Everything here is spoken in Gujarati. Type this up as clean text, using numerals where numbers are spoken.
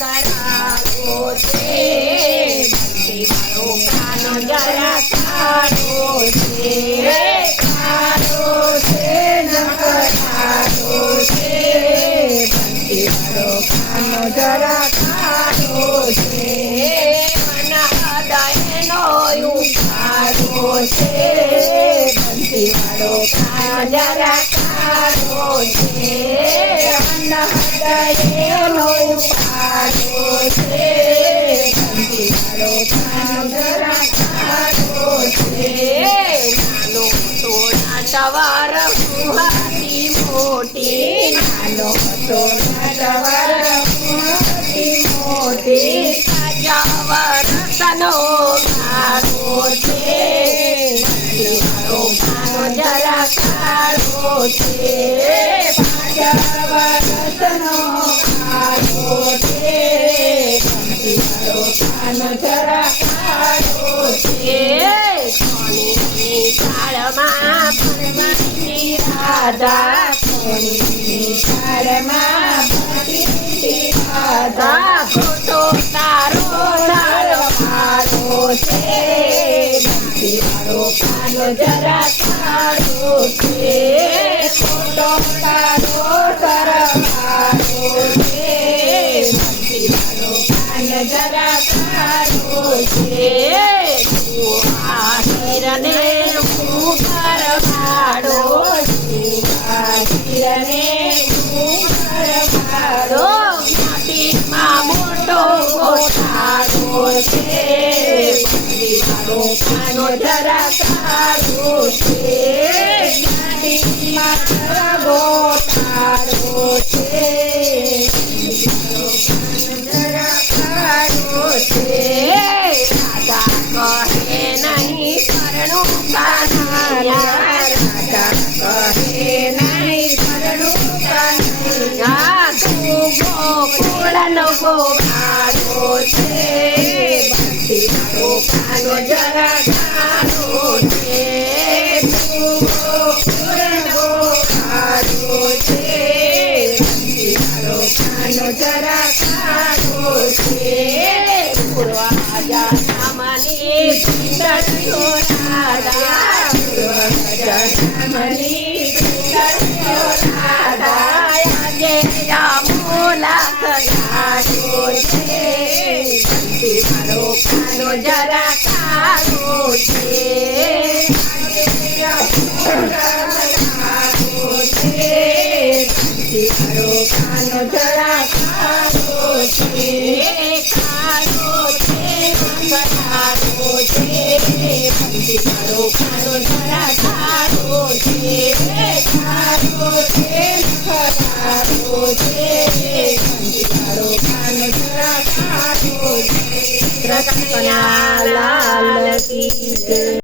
करारो छे बंटी मारो कानो जरा कारो छे नकरारो छे बंटी मारो कानो जरा कारो छे मन हृदयनो उखारो छे बंटी मारो कानो जरा कारो छे मन हृदयनो उखारो छे बंटी मारो कानो जरा कारो छे नानो तो नाटवार हुहाती मोटी नानो तो नाटवार हुहाती मोटी सजावर सनो कारो छे बंटी मारो कानो जरा कारो छे सजावर सनो कारो छे बंटी मारो कानो जरा कारो छे सोनी शाळाમાં ભણવાની રાધા સોની શાળામાં ભણતી રાધા ખોટો તારો મારો છે બંટી મારો કાનો જરા કારો છે ખોટો તારો મારો છે બંટી મારો કાનો જરા કારો છે હિરને હું કરવાડો હિરને હું કરવાડો માટીમાં મોટો ગોઠાડો છે બંટી મારો કાનો જરા કારો છે માટીમાં ગોઠાડો છે બંટી મારો કાનો જરા કારો છે રાજા કહે નહીં પરણું કાન્હૈયા રાજા કહે નહીં પરણું કાન્હૈયા તું ગોકુળનો ગોવાળો છે બંટી મારો કાનો જરા કારો છે તું ગોકુળનો ગોવાળો છે બંટી મારો કાનો જરા કારો છે પૂર્વાજા નામની સુંદરીઓ રાધા પૂર્વાજા નામની સુંદરીઓ રાધા આજે યમુના કયારો છે બંટી મારો કાનો જરા કારો છે આજે યમુના કયારો છે બંટી મારો કાનો જરા કારો છે કારો છે કારો છે બંટી મારો કાનો જરા કારો છે કારો છે કારો છે બંટી મારો કાનો જરા કારો છે કૃષ્ણ લાલ કી જય।